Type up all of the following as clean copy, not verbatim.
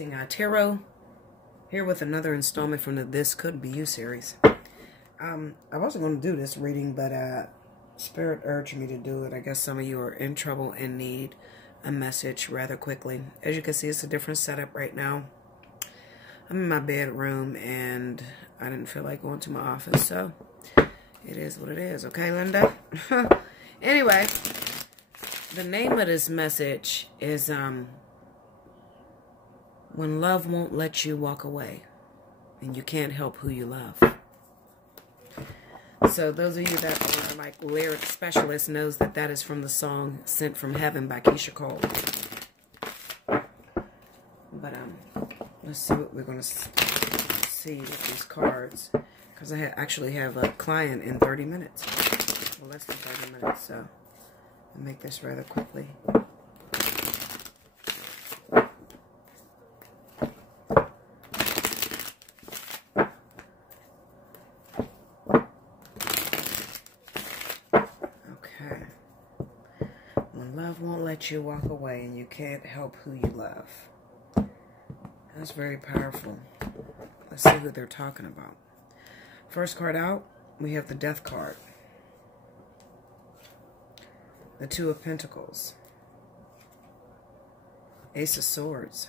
Allseeingeyetarot, here with another installment from the This Could Be You series. I wasn't going to do this reading, but Spirit urged me to do it. I guess some of you are in trouble and need a message rather quickly. As you can see, it's a different setup right now. I'm in my bedroom, and I didn't feel like going to my office, so it is what it is. Okay, Linda? Anyway, the name of this message is When Love Won't Let You Walk Away, and You Can't Help Who You Love. So those of you that are like lyric specialists knows that that is from the song Sent From Heaven by Skype Call. But let's see what we're going to see with these cards, because I actually have a client in 30 minutes. Well, less than 30 minutes, so I'll make this rather quickly. Okay. When love won't let you walk away and you can't help who you love. That's very powerful. Let's see who they're talking about. First card out, we have the Death card. The Two of Pentacles. Ace of Swords.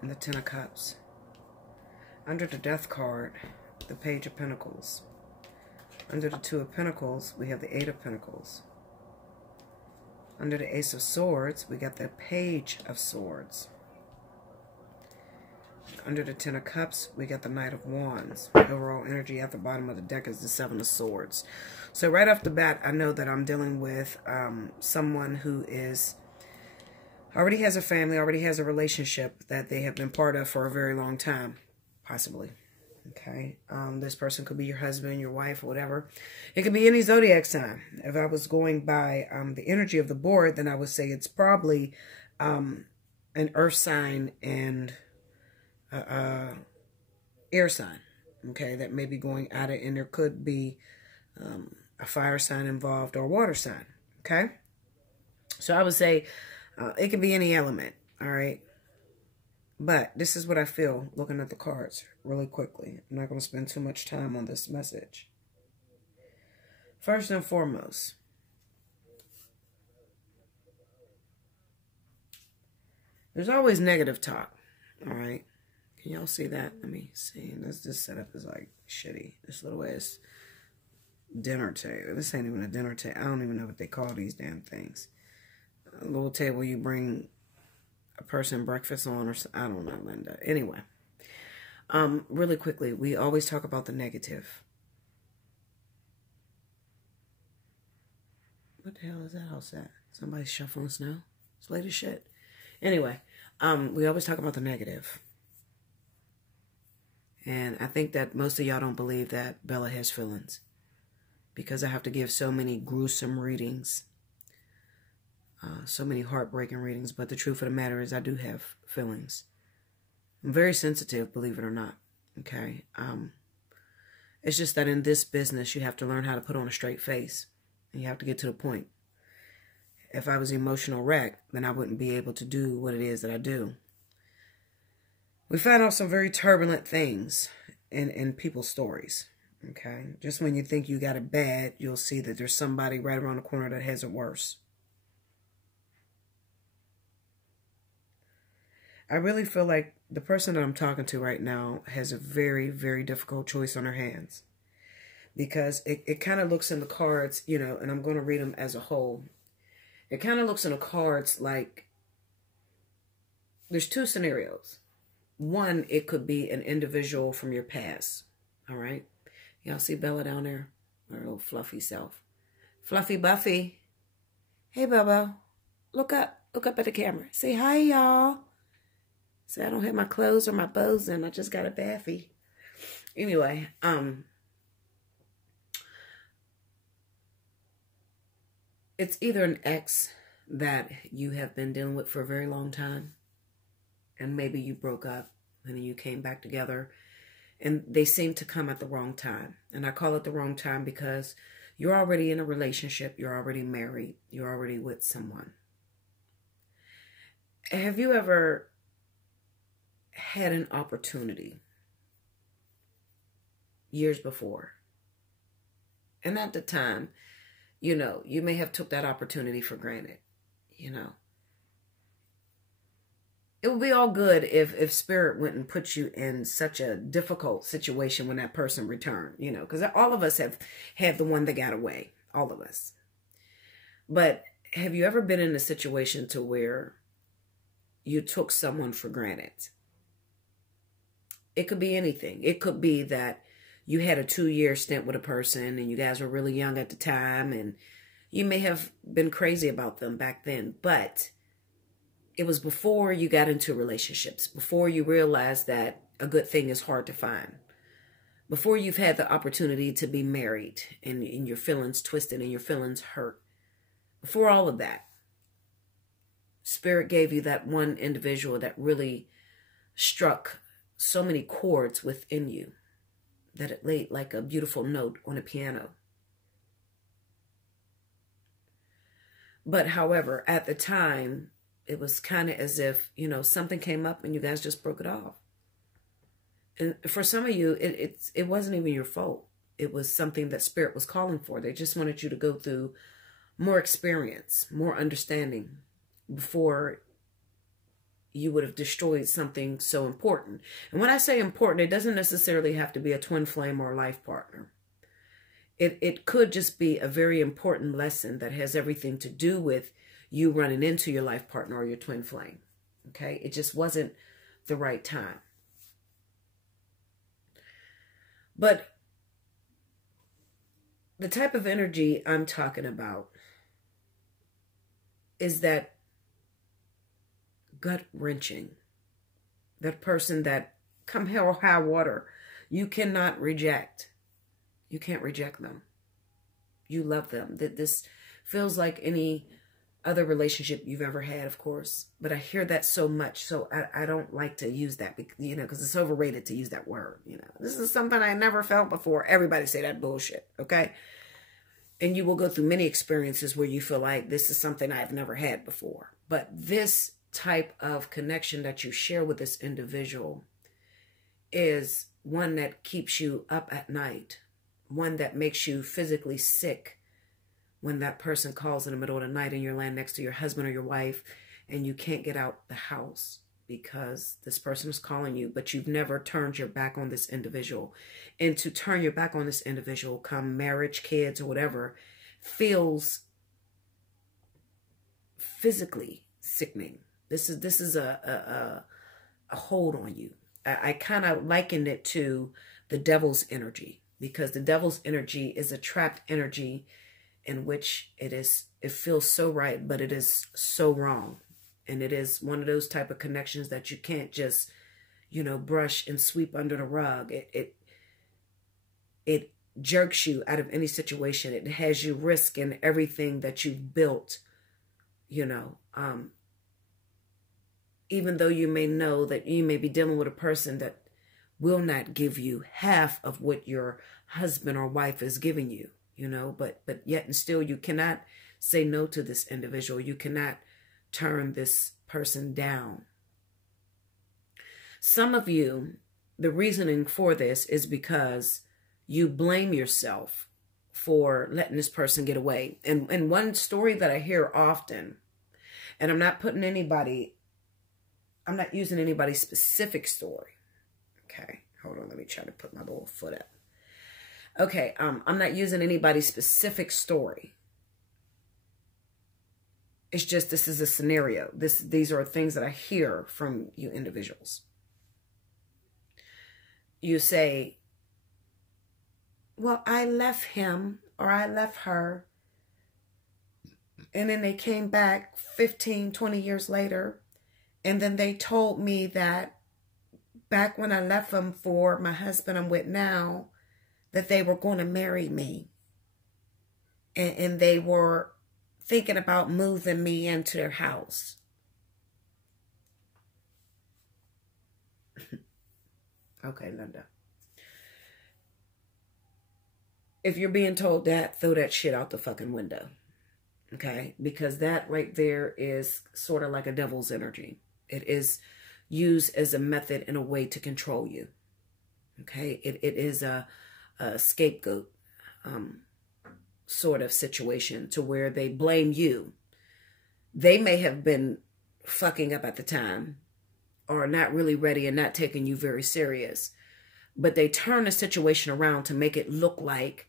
And the Ten of Cups. Under the Death card, the Page of Pentacles. Under the Two of Pentacles, we have the Eight of Pentacles. Under the Ace of Swords, we got the Page of Swords. Under the Ten of Cups, we got the Knight of Wands. Overall energy at the bottom of the deck is the Seven of Swords. So right off the bat, I know that I'm dealing with someone who already has a family, already has a relationship that they have been part of for a very long time, possibly. Okay, this person could be your husband, your wife, or whatever. It could be any zodiac sign. If I was going by the energy of the board, then I would say it's probably an earth sign and air sign. Okay, that may be going at it, and there could be a fire sign involved or a water sign. Okay, so I would say it could be any element. All right. But this is what I feel looking at the cards really quickly. I'm not going to spend too much time on this message. First and foremost, there's always negative talk. All right. Can y'all see that? Let me see. This setup is like shitty. This little ass dinner table. This ain't even a dinner table. I don't even know what they call these damn things. A little table you bring a person breakfast on, or I don't know, Linda. Anyway, really quickly, we always talk about the negative. What the hell is that outside? Somebody shuffling snow? It's late as shit. Anyway, we always talk about the negative. And I think that most of y'all don't believe that Bella has feelings, because I have to give so many gruesome readings. So many heartbreaking readings, but the truth of the matter is I do have feelings. I'm very sensitive, believe it or not. Okay. It's just that in this business, you have to learn how to put on a straight face, and you have to get to the point. If I was an emotional wreck, then I wouldn't be able to do what it is that I do. We find out some very turbulent things in people's stories. Okay. Just when you think you got it bad, you'll see that there's somebody right around the corner that has it worse. I really feel like the person that I'm talking to right now has a very, very difficult choice on her hands. Because it kind of looks in the cards, you know, and I'm going to read them as a whole. It kind of looks in the cards like there's two scenarios. One, it could be an individual from your past. All right. Y'all see Bella down there? Her little fluffy self. Fluffy Buffy. Hey, Bubba. Look up. Look up at the camera. Say hi, y'all. So I don't have my clothes or my bows in. I just got a bathie. Anyway, it's either an ex that you have been dealing with for a very long time, and maybe you broke up and then you came back together, and they seem to come at the wrong time. And I call it the wrong time because you're already in a relationship. You're already married. You're already with someone. Have you ever had an opportunity years before, and at the time, you know, you may have took that opportunity for granted, you know? It would be all good if Spirit went and put you in such a difficult situation when that person returned, you know, because all of us have had the one that got away, all of us. But have you ever been in a situation to where you took someone for granted? It could be anything. It could be that you had a 2-year stint with a person and you guys were really young at the time and you may have been crazy about them back then, but it was before you got into relationships, before you realized that a good thing is hard to find, before you've had the opportunity to be married and your feelings twisted and your feelings hurt. Before all of that, Spirit gave you that one individual that really struck so many chords within you that it laid like a beautiful note on a piano. But however, at the time, it was kind of as if, you know, something came up and you guys just broke it off. And for some of you, it wasn't even your fault. It was something that Spirit was calling for. They just wanted you to go through more experience, more understanding before you would have destroyed something so important. And when I say important, it doesn't necessarily have to be a twin flame or a life partner. It could just be a very important lesson that has everything to do with you running into your life partner or your twin flame. Okay? It just wasn't the right time. But the type of energy I'm talking about is that gut-wrenching. That person that, come hell or high water, you cannot reject. You can't reject them. You love them. This feels like any other relationship you've ever had, of course. But I hear that so much, so I don't like to use that, you know, because it's overrated to use that word. You know, this is something I never felt before. Everybody say that bullshit, okay? And you will go through many experiences where you feel like this is something I've never had before. But this type of connection that you share with this individual is one that keeps you up at night, one that makes you physically sick when that person calls in the middle of the night and you're laying next to your husband or your wife and you can't get out the house because this person is calling you, but you've never turned your back on this individual. And to turn your back on this individual, come marriage, kids, or whatever, feels physically sickening. This is a hold on you. I kind of likened it to the devil's energy, because the devil's energy is a trapped energy in which it feels so right, but it is so wrong. And it is one of those type of connections that you can't just, you know, brush and sweep under the rug. It jerks you out of any situation. It has you risking everything that you've built, you know, even though you may know that you may be dealing with a person that will not give you half of what your husband or wife is giving you, you know, but yet and still you cannot say no to this individual. You cannot turn this person down. Some of you, the reasoning for this is because you blame yourself for letting this person get away. And one story that I hear often, and I'm not using anybody's specific story. Okay, hold on, let me try to put my little foot up. Okay, I'm not using anybody's specific story. It's just, this is a scenario. These are things that I hear from you individuals. You say, well, I left him or I left her. And then they came back 15, 20 years later. And then they told me that back when I left them for my husband I'm with now, that they were going to marry me. And they were thinking about moving me into their house. Okay, Linda. If you're being told that, throw that shit out the fucking window. Okay, because that right there is sort of like a devil's energy. It is used as a method and a way to control you. Okay, it is a scapegoat sort of situation to where they blame you. They may have been fucking up at the time or not really ready and not taking you very serious, but they turn the situation around to make it look like,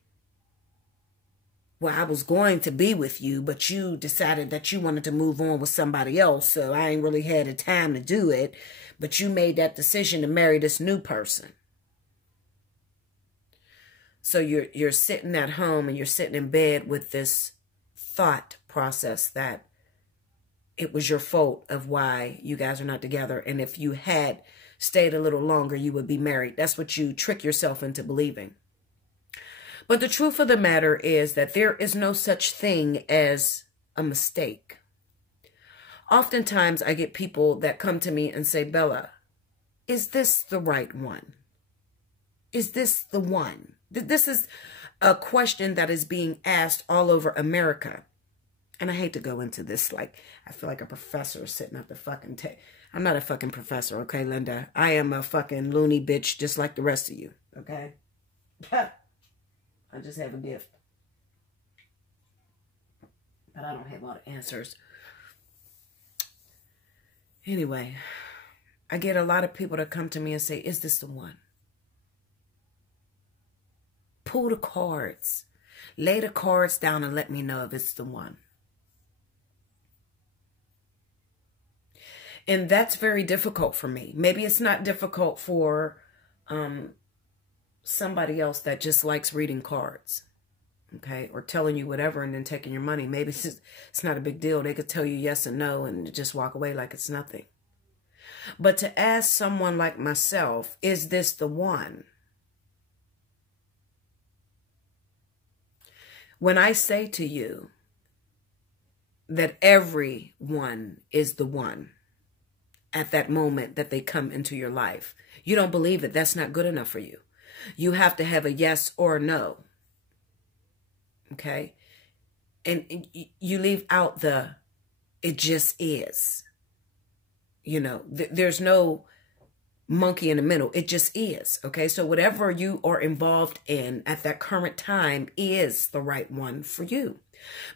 well, I was going to be with you, but you decided that you wanted to move on with somebody else, so I ain't really had the time to do it, but you made that decision to marry this new person. So you're sitting at home and you're sitting in bed with this thought process that it was your fault of why you guys are not together, and if you had stayed a little longer, you would be married. That's what you trick yourself into believing. But the truth of the matter is that there is no such thing as a mistake. Oftentimes, I get people that come to me and say, Bella, is this the right one? Is this the one? This is a question that is being asked all over America. And I hate to go into this, like, I feel like a professor sitting at the fucking table. I'm not a fucking professor, okay, Linda? I am a fucking loony bitch just like the rest of you, okay? I just have a gift. But I don't have a lot of answers. Anyway, I get a lot of people that come to me and say, is this the one? Pull the cards. Lay the cards down and let me know if it's the one. And that's very difficult for me. Maybe it's not difficult for somebody else that just likes reading cards, okay, or telling you whatever and then taking your money. Maybe it's not a big deal. They could tell you yes and no and just walk away like it's nothing. But to ask someone like myself, is this the one? When I say to you that everyone is the one at that moment that they come into your life, you don't believe it. That's not good enough for you. You have to have a yes or a no. Okay? And you leave out the, it just is. You know, there's no monkey in the middle. It just is. Okay? So whatever you are involved in at that current time is the right one for you.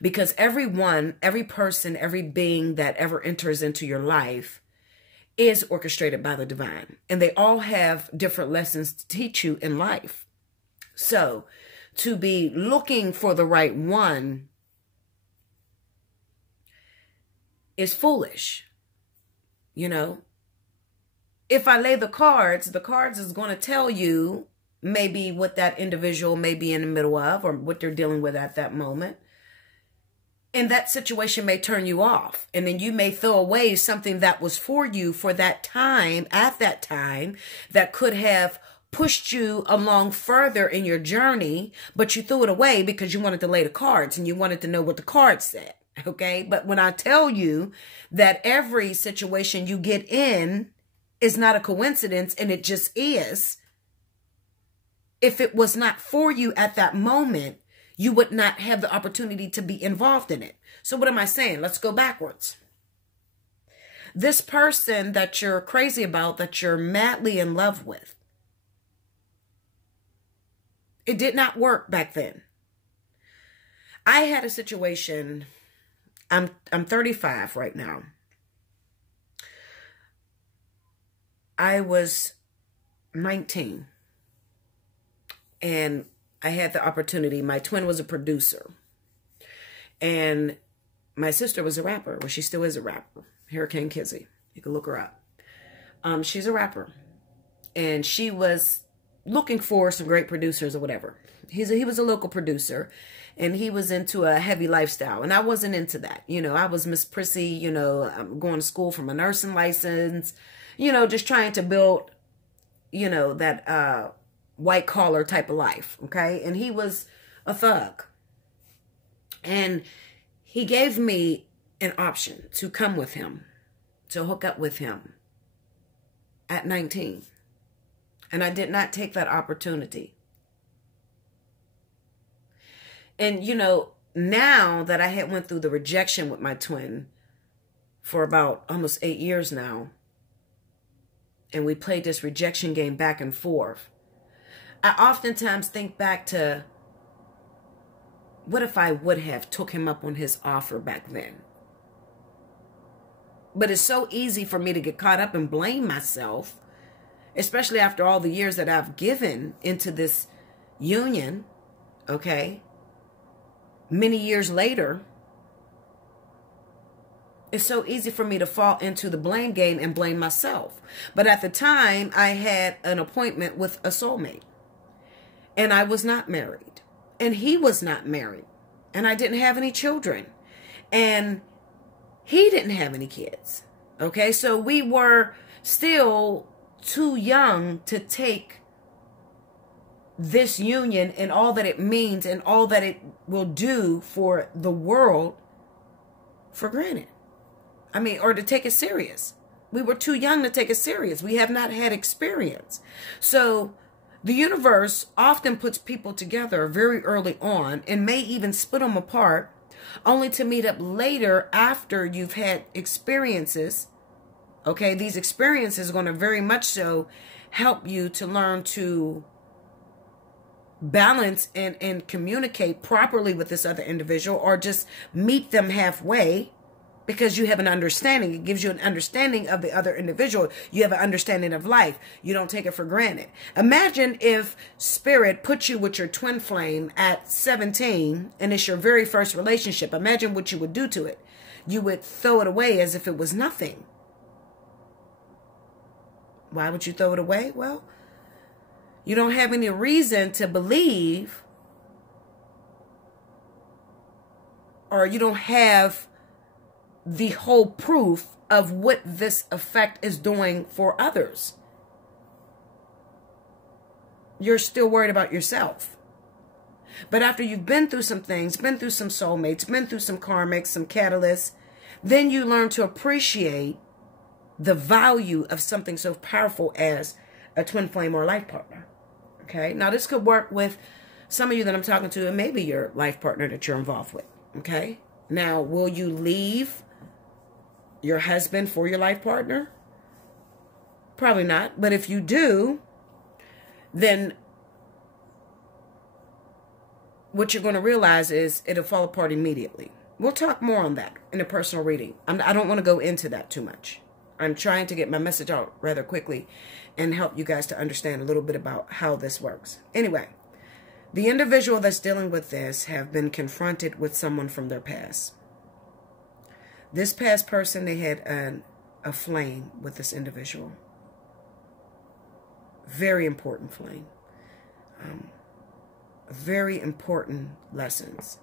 Because everyone, every person, every being that ever enters into your life is orchestrated by the divine. And they all have different lessons to teach you in life. So to be looking for the right one is foolish. You know, if I lay the cards is going to tell you maybe what that individual may be in the middle of or what they're dealing with at that moment. And that situation may turn you off. And then you may throw away something that was for you for that time, at that time, that could have pushed you along further in your journey, but you threw it away because you wanted to lay the cards and you wanted to know what the cards said. Okay? But when I tell you that every situation you get in is not a coincidence and it just is, if it was not for you at that moment, you would not have the opportunity to be involved in it. So what am I saying? Let's go backwards. This person that you're crazy about, that you're madly in love with, it did not work back then. I had a situation, I'm 35 right now. I was 19 and I had the opportunity. My twin was a producer and my sister was a rapper. Well, she still is a rapper. Hurricane Kizzy. You can look her up. She's a rapper and she was looking for some great producers or whatever. He was a local producer and he was into a heavy lifestyle. And I wasn't into that. You know, I was Miss Prissy, you know, I'm going to school for my nursing license, you know, just trying to build, you know, that white collar type of life. Okay. And he was a thug. And he gave me an option to come with him, to hook up with him at 19. And I did not take that opportunity. And, you know, now that I had went through the rejection with my twin for about almost 8 years now, and we played this rejection game back and forth, I oftentimes think back to, what if I would have took him up on his offer back then? But it's so easy for me to get caught up and blame myself, especially after all the years that I've given into this union, okay? Many years later, it's so easy for me to fall into the blame game and blame myself. But at the time, I had an appointment with a soulmate. And I was not married. And he was not married. And I didn't have any children. And he didn't have any kids. Okay, so we were still too young to take this union and all that it means and all that it will do for the world for granted. I mean, or to take it serious. We were too young to take it serious. We have not had experience. So the universe often puts people together very early on and may even split them apart, only to meet up later after you've had experiences. Okay, these experiences are going to very much so help you to learn to balance and communicate properly with this other individual, or just meet them halfway, because you have an understanding. It gives you an understanding of the other individual. You have an understanding of life. You don't take it for granted. Imagine if Spirit put you with your twin flame at 17 and it's your very first relationship. Imagine what you would do to it. You would throw it away as if it was nothing. Why would you throw it away? Well, you don't have any reason to believe, or you don't have the whole proof of what this effect is doing for others. You're still worried about yourself. But after you've been through some things, been through some soulmates, been through some karmics, some catalysts, then you learn to appreciate the value of something so powerful as a twin flame or a life partner. Okay, now this could work with some of you that I'm talking to, and maybe your life partner that you're involved with. Okay, now will you leave your husband for your life partner? Probably not. But if you do, then what you're going to realize is it'll fall apart immediately. We'll talk more on that in a personal reading. I don't want to go into that too much. I'm trying to get my message out rather quickly and help you guys to understand a little bit about how this works. Anyway, the individual that's dealing with this have been confronted with someone from their past. This past person, they had a flame with this individual. Very important flame. Very important lessons.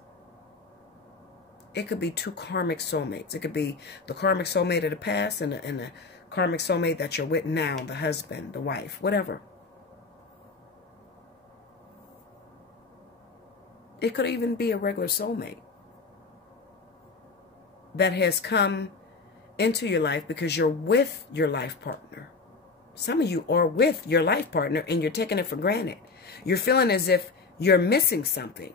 It could be two karmic soulmates. It could be the karmic soulmate of the past and the karmic soulmate that you're with now, the husband, the wife, whatever. It could even be a regular soulmate that has come into your life because you're with your life partner. Some of you are with your life partner and you're taking it for granted. You're feeling as if you're missing something.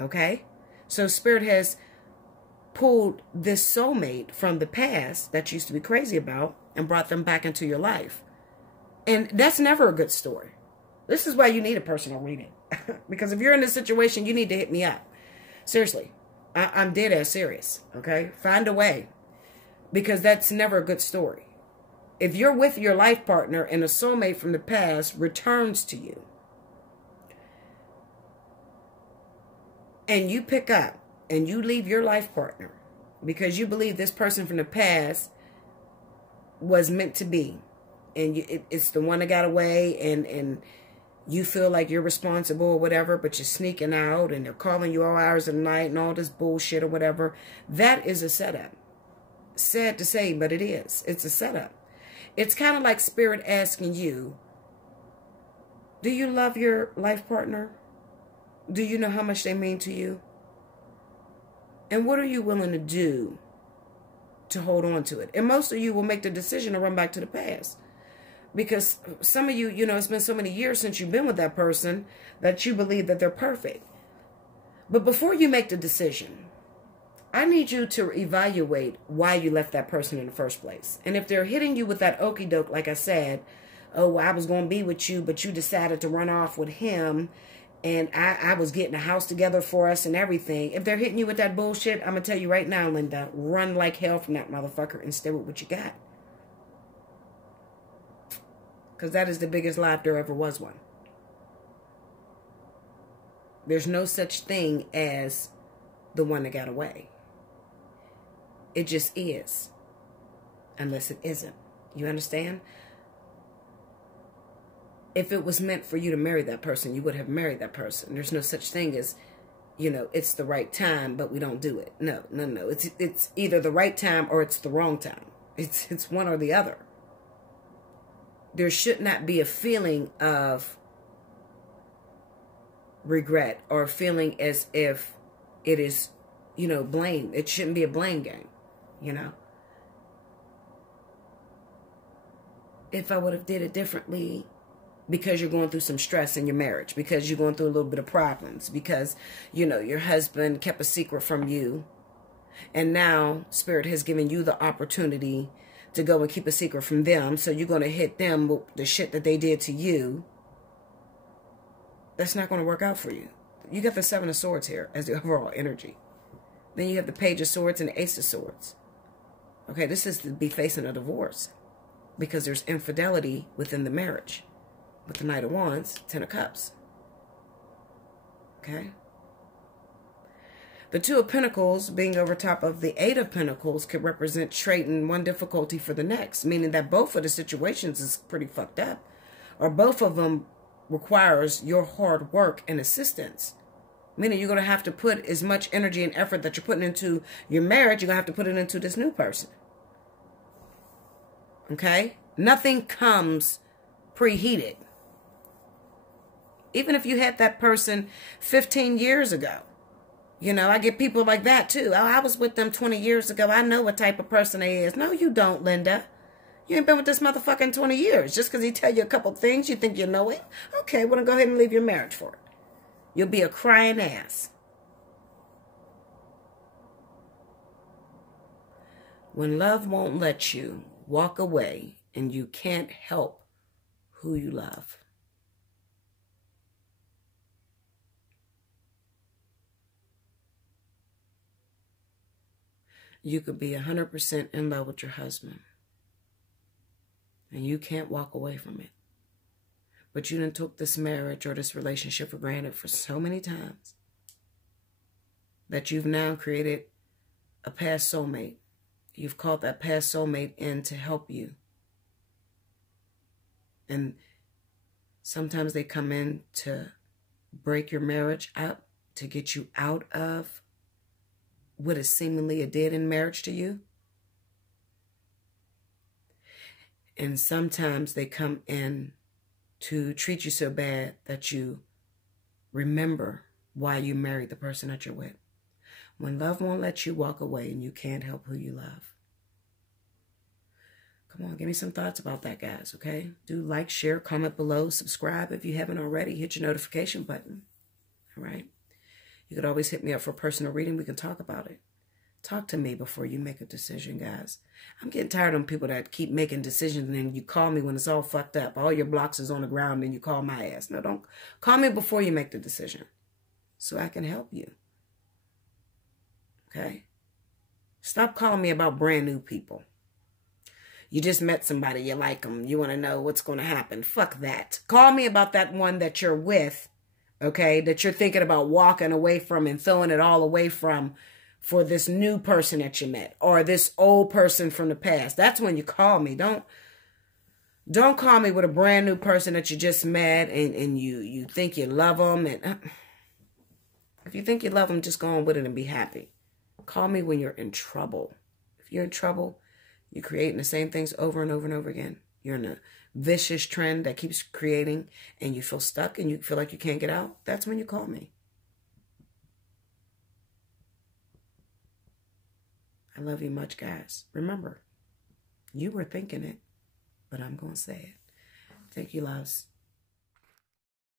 Okay? So Spirit has pulled this soulmate from the past that you used to be crazy about and brought them back into your life. And that's never a good story. This is why you need a personal reading. Because if you're in this situation, you need to hit me up. Seriously. I'm dead ass serious. Okay? Find a way. Because that's never a good story. If you're with your life partner and a soulmate from the past returns to you, and you pick up and you leave your life partner because you believe this person from the past was meant to be, and it's the one that got away, and you feel like you're responsible or whatever, but you're sneaking out and they're calling you all hours of the night and all this bullshit or whatever, that is a setup. Sad to say, but it is. It's a setup. It's kind of like Spirit asking you, do you love your life partner? Do you know how much they mean to you? And what are you willing to do to hold on to it? And most of you will make the decision to run back to the past. Because some of you, it's been so many years since you've been with that person that you believe that they're perfect. But before you make the decision, I need you to evaluate why you left that person in the first place. And if they're hitting you with that okie doke, like I said, oh, well, I was going to be with you, but you decided to run off with him, and I was getting a house together for us and everything. If they're hitting you with that bullshit, I'm going to tell you right now, Linda, run like hell from that motherfucker and stay with what you got. Because that is the biggest lie if there ever was one. There's no such thing as the one that got away. It just is. Unless it isn't. You understand? If it was meant for you to marry that person, you would have married that person. There's no such thing as, you know, it's the right time, but we don't do it. No. It's either the right time or it's the wrong time. It's one or the other. There should not be a feeling of regret or feeling as if it is, you know, blame. It shouldn't be a blame game, you know. If I would have did it differently, because you're going through some stress in your marriage, because you're going through a little bit of problems, because, you know, your husband kept a secret from you, and now Spirit has given you the opportunity to go and keep a secret from them, so you're going to hit them with the shit that they did to you. That's not going to work out for you. You got the Seven of Swords here as the overall energy. Then you have the Page of Swords and the Ace of Swords. Okay, this is to be facing a divorce because there's infidelity within the marriage. With the Knight of Wands, Ten of Cups. Okay? The Two of Pentacles being over top of the Eight of Pentacles could represent trading one difficulty for the next, meaning that both of the situations is pretty fucked up, or both of them requires your hard work and assistance. Meaning you're going to have to put as much energy and effort that you're putting into your marriage, you're going to have to put it into this new person. Okay? Nothing comes preheated. Even if you had that person 15 years ago. You know, I get people like that too. Oh, I was with them 20 years ago. I know what type of person they is. No, you don't, Linda. You ain't been with this motherfucker in 20 years. Just because he tell you a couple things, you think you know it? Okay, well, then go ahead and leave your marriage for it. You'll be a crying ass. When love won't let you walk away and you can't help who you love. You could be 100% in love with your husband. And you can't walk away from it. But you done took this marriage or this relationship for granted for so many times that you've now created a past soulmate. You've called that past soulmate in to help you. And sometimes they come in to break your marriage up, to get you out of what is seemingly a dead-end marriage to you. And sometimes they come in to treat you so bad that you remember why you married the person that you're with. When love won't let you walk away and you can't help who you love. Come on, give me some thoughts about that, guys, okay? Do like, share, comment below, subscribe if you haven't already. Hit your notification button, all right? You could always hit me up for a personal reading. We can talk about it. Talk to me before you make a decision, guys. I'm getting tired of people that keep making decisions and then you call me when it's all fucked up. All your blocks is on the ground and you call my ass. No, don't call me before you make the decision so I can help you. Okay? Stop calling me about brand new people. You just met somebody, you like them, you want to know what's going to happen. Fuck that. Call me about that one that you're with, okay, that you're thinking about walking away from and throwing it all away from for this new person that you met or this old person from the past. That's when you call me. Don't call me with a brand new person that you just met and you think you love them. And if you think you love them, just go on with it and be happy. Call me when you're in trouble. If you're in trouble, you're creating the same things over and over and over again. You're in a vicious trend that keeps creating and you feel stuck and you feel like you can't get out. That's when you call me. I love you much, guys. Remember, you were thinking it, but I'm going to say it. Thank you, loves.